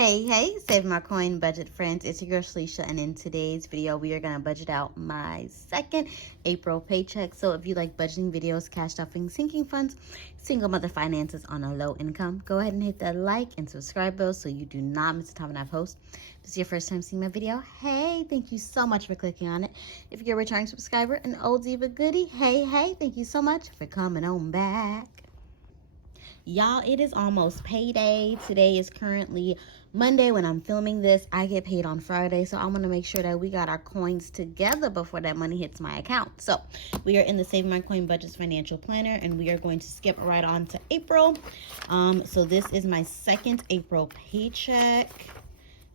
Hey, save my coin budget friends. It's your girl Shalisha, and in today's video, we are going to budget out my second April paycheck. So if you like budgeting videos, cash stuffing, sinking funds, single mother finances on a low income, go ahead and hit that like and subscribe bell so you do not miss the time when I post. If this is your first time seeing my video, hey, thank you so much for clicking on it. If you're a returning subscriber, an oldie but goodie, hey, thank you so much for coming on back. Y'all, it is almost payday. Today is currently Monday when I'm filming this. I get paid on Friday, so I want to make sure that we got our coins together before that money hits my account. So we are in the Save My Coin Budgets Financial Planner, and we are going to skip right on to April. So this is my second April paycheck.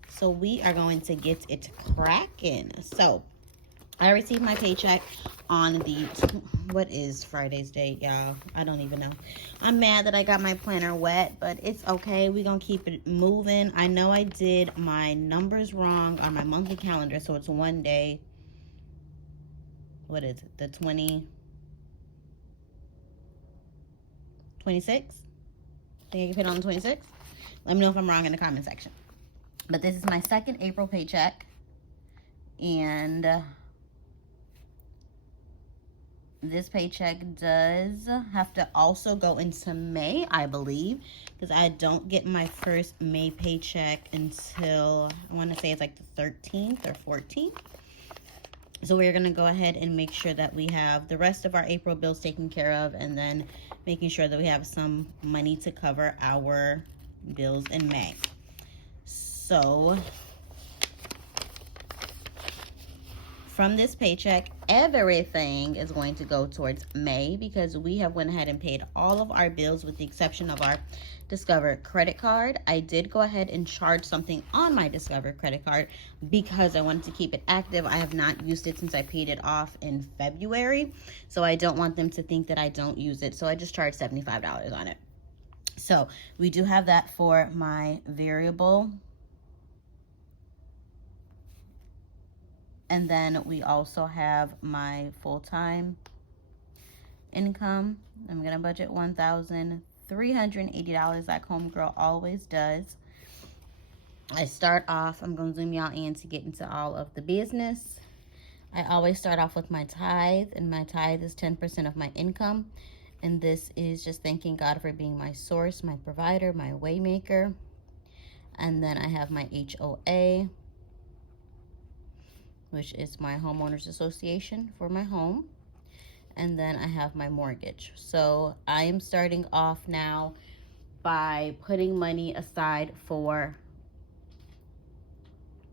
So we are going to get it cracking. So I received my paycheck on the, what is Friday's date, y'all? I don't even know. I'm mad that I got my planner wet, but it's okay. We're going to keep it moving. I know I did my numbers wrong on my monthly calendar, so it's one day. What is it? The 26th? I think I can put it on the 26th. Let me know if I'm wrong in the comment section. But this is my second April paycheck. And this paycheck does have to also go into May, I believe, because I don't get my first May paycheck until, I want to say it's like the 13th or 14th. So we're going to go ahead and make sure that we have the rest of our April bills taken care of, and then making sure that we have some money to cover our bills in May. So from this paycheck, everything is going to go towards May because we have went ahead and paid all of our bills with the exception of our Discover credit card. I did go ahead and charge something on my Discover credit card because I wanted to keep it active. I have not used it since I paid it off in February, so I don't want them to think that I don't use it. So I just charged $75 on it. So we do have that for my variable. And then we also have my full-time income. I'm going to budget $1,380 like homegirl always does. I start off, I'm going to zoom y'all in to get into all of the business. I always start off with my tithe, and my tithe is 10% of my income. And this is just thanking God for being my source, my provider, my way maker. And then I have my HOA, which is my homeowners association for my home. And then I have my mortgage. So I am starting off now by putting money aside for,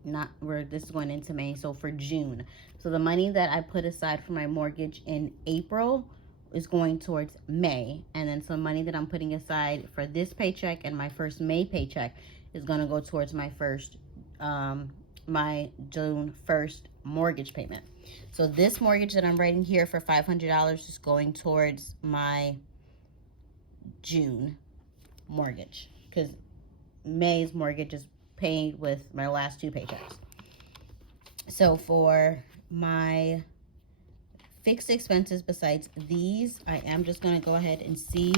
this is going into May, so for June. So the money that I put aside for my mortgage in April is going towards May. And then some money that I'm putting aside for this paycheck and my first May paycheck is going to go towards my first, my June 1st mortgage payment. So this mortgage that I'm writing here for $500 is going towards my June mortgage because May's mortgage is paid with my last two paychecks. So for my fixed expenses besides these, I am just going to go ahead and see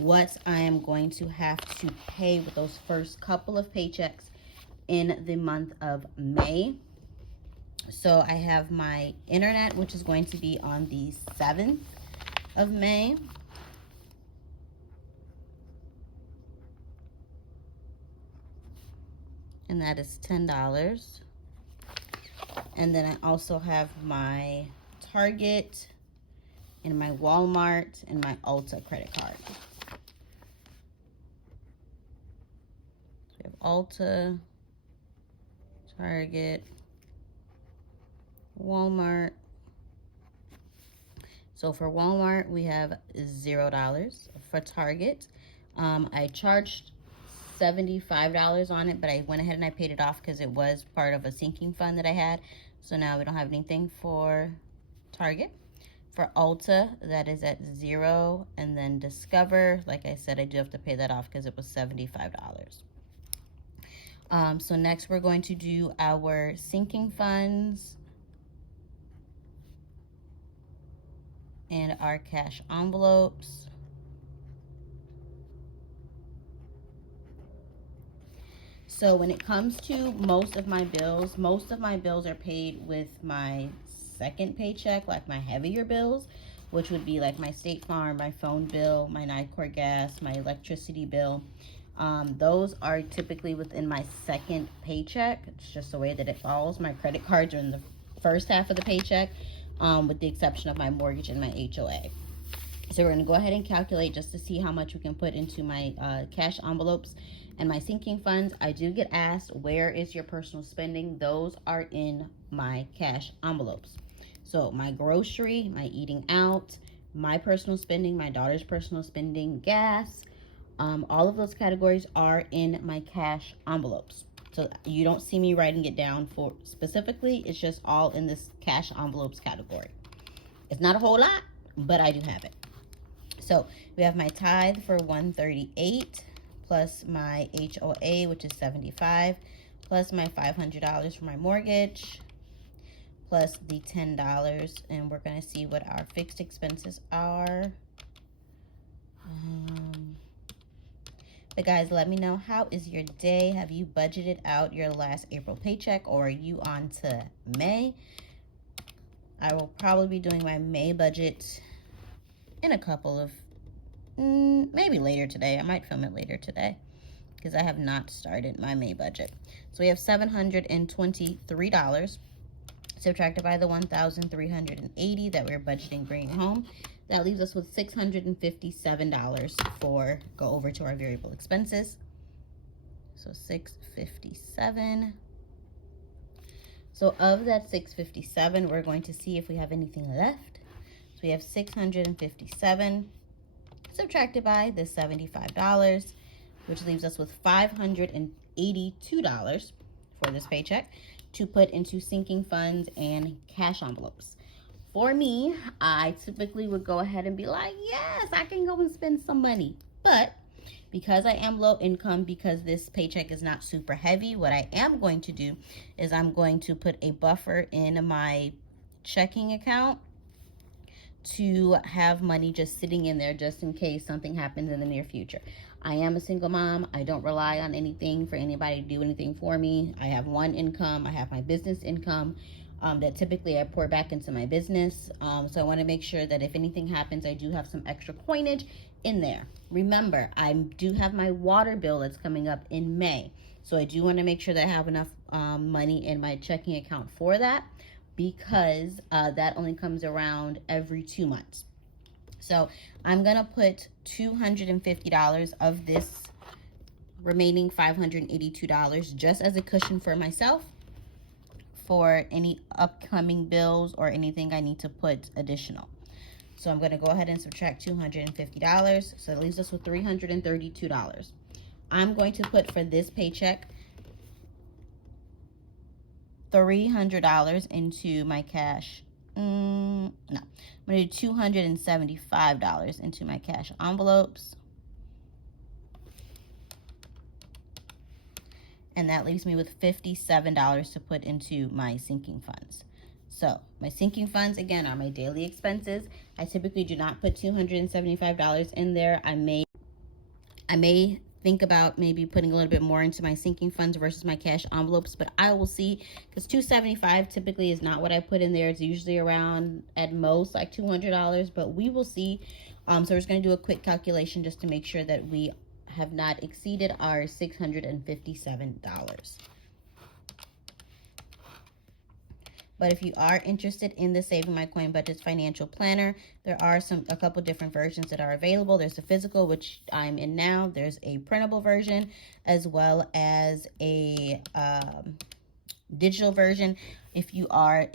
what I am going to have to pay with those first couple of paychecks in the month of May. So I have my internet, which is going to be on the 7th of May. And that is $10. And then I also have my Target and my Walmart and my Ulta credit card. So we have Ulta, Target, Walmart. So for Walmart, we have $0. For Target, I charged $75 on it, but I went ahead and I paid it off because it was part of a sinking fund that I had. So now we don't have anything for Target. For Ulta, that is at $0. And then Discover, like I said, I do have to pay that off because it was $75. So next we're going to do our sinking funds and our cash envelopes. So when it comes to most of my bills are paid with my second paycheck, like my heavier bills, which would be like my State Farm, my phone bill, my NICOR gas, my electricity bill. Those are typically within my second paycheck. It's just the way that it falls. My credit cards are in the first half of the paycheck, with the exception of my mortgage and my HOA. So we're going to go ahead and calculate just to see how much we can put into my cash envelopes and my sinking funds. I do get asked, where is your personal spending? Those are in my cash envelopes. So my grocery, my eating out, my personal spending, my daughter's personal spending, gas, all of those categories are in my cash envelopes. So you don't see me writing it down for specifically. It's just all in this cash envelopes category. It's not a whole lot, but I do have it. So we have my tithe for $138, plus my HOA, which is $75, plus my $500 for my mortgage, plus the $10, and we're going to see what our fixed expenses are. But guys, let me know, how is your day? Have you budgeted out your last April paycheck, or are you on to May? I will probably be doing my May budget in a couple of, maybe later today. I might film it later today because I have not started my May budget. So we have $723 subtracted by the $1,380 that we're budgeting bringing home. That leaves us with $657 for go over to our variable expenses. So $657. So of that $657, we're going to see if we have anything left. So we have $657 subtracted by the $75, which leaves us with $582 for this paycheck to put into sinking funds and cash envelopes. For me, I typically would go ahead and be like, yes, I can go and spend some money. But because I am low income, because this paycheck is not super heavy, what I am going to do is I'm going to put a buffer in my checking account to have money just sitting in there just in case something happens in the near future. I am a single mom. I don't rely on anything for anybody to do anything for me. I have one income. I have my business income that typically I pour back into my business. So I want to make sure that if anything happens, I do have some extra coinage in there. Remember, I do have my water bill that's coming up in May. So I do want to make sure that I have enough money in my checking account for that, because that only comes around every 2 months. So I'm going to put $250 of this remaining $582 just as a cushion for myself for any upcoming bills or anything I need to put additional. So I'm going to go ahead and subtract $250. So that leaves us with $332. I'm going to put for this paycheck $300 into my cash. No, I'm going to do $275 into my cash envelopes. And that leaves me with $57 to put into my sinking funds. So my sinking funds, again, are my daily expenses. I typically do not put $275 in there. I may think about maybe putting a little bit more into my sinking funds versus my cash envelopes, but I will see, because $275 typically is not what I put in there. It's usually around at most like $200, but we will see. So we're just going to do a quick calculation just to make sure that we have not exceeded our $657. But if you are interested in the Saving My Coin Budgets financial planner, there are a couple different versions that are available. There's a physical, which I'm in now. There's a printable version, as well as a digital version if you are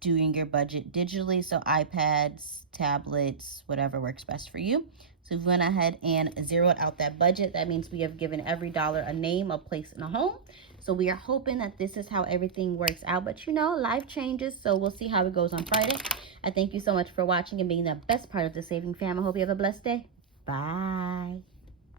doing your budget digitally. So iPads, tablets, whatever works best for you. So we went ahead and zeroed out that budget. That means we have given every dollar a name, a place, and a home. So we are hoping that this is how everything works out. But you know, life changes. So we'll see how it goes on Friday. I thank you so much for watching and being the best part of the Saving Fam. I hope you have a blessed day. Bye.